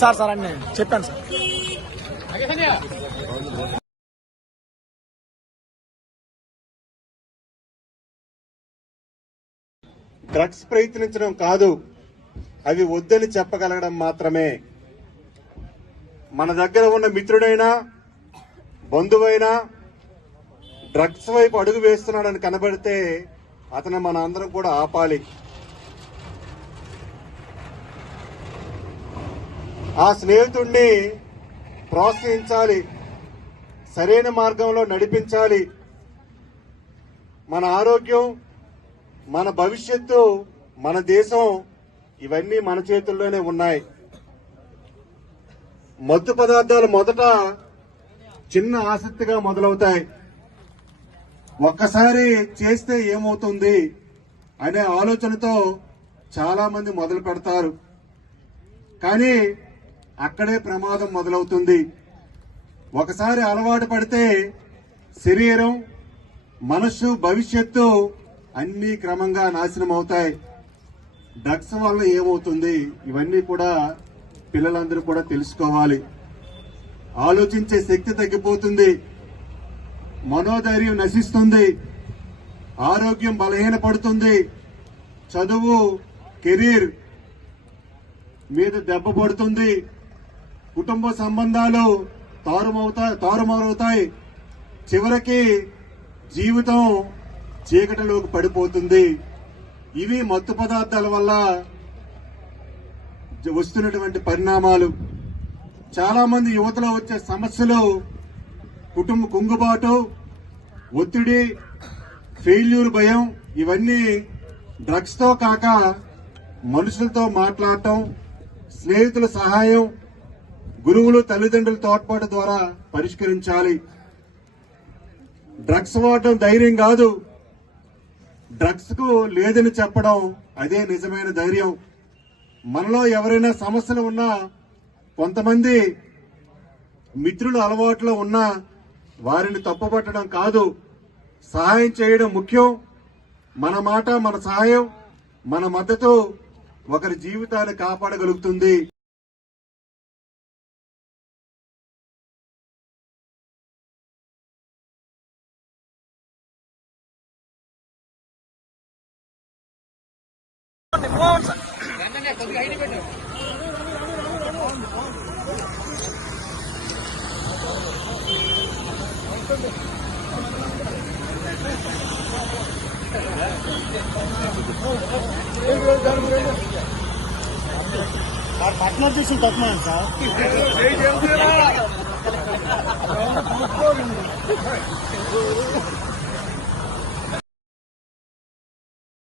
Sir sir అండి చెప్పాను sir. Drugs ప్రయత్నించడం కాదు అవి వద్దని చెప్పగలగడం మాత్రమే. మన దగ్గర ఉన్న మిత్రుడైనా బంధువైనా డ్రగ్స్ వైపు అడుగు వేస్తున్నాడని కనబడితే అతను మన అందరం కూడా ఆపాలి. ఆ స్నేహితుడిని ప్రోత్సహించాలి. సరైన మార్గంలో నడిపించాలి. మన ఆరోగ్యం మన భవిష్యత్తు మన దేశం ఇవన్నీ మన చేతుల్లోనే ఉన్నాయి. మత్తు పదార్థాలు మొదట చిన్న ఆసక్తిగా మొదలవుతాయి. ఒక్కసారి చేస్తే ఏమవుతుంది అనే ఆలోచనతో చాలా మంది మొదలు పెడతారు. కానీ అక్కడే ప్రమాదం మొదలవుతుంది. ఒకసారి అలవాటు పడితే శరీరం మనస్సు భవిష్యత్తు అన్నీ క్రమంగా నాశనం అవుతాయి డ్రగ్స్ వల్ల ఏమవుతుంది? ఇవన్నీ కూడా పిల్లలందరూ కూడా తెలుసుకోవాలి. ఆలోచించే శక్తి తగ్గిపోతుంది. మనోధైర్యం నశిస్తుంది. ఆరోగ్యం బలహీనపడుతుంది. చదువు కెరీర్ మీద దెబ్బ పడుతుంది. కుటుంబ సంబంధాలు తారుమవుతాయి తారుమారవుతాయి. చివరికి జీవితం చీకటిలోకి పడిపోతుంది. ఇవి మత్తు పదార్థాల వల్ల వస్తున్నటువంటి పరిణామాలు. చాలా మంది యువతలో వచ్చే సమస్యలు కుటుంబ కుంగుబాటు ఒత్తిడి ఫెయిల్యూర్ భయం ఇవన్నీ డ్రగ్స్తో కాక మనుషులతో మాట్లాడటం స్నేహితుల సహాయం గురువులు తల్లిదండ్రుల తోడ్పాటు ద్వారా పరిష్కరించాలి. డ్రగ్స్ వాడటం ధైర్యం కాదు. డ్రగ్స్కు లేదని చెప్పడం అదే నిజమైన ధైర్యం. మనలో ఎవరైనా సమస్యలు ఉన్నా కొంతమంది మిత్రులు అలవాట్లో ఉన్నా వారిని తప్పుపట్టడం కాదు. సహాయం చేయడం ముఖ్యం. మన మాట మన సహాయం మన మద్దతు ఒకరి జీవితాన్ని కాపాడగలుగుతుంది. సార్ పట్నం చేసిన తక్కువ సార్?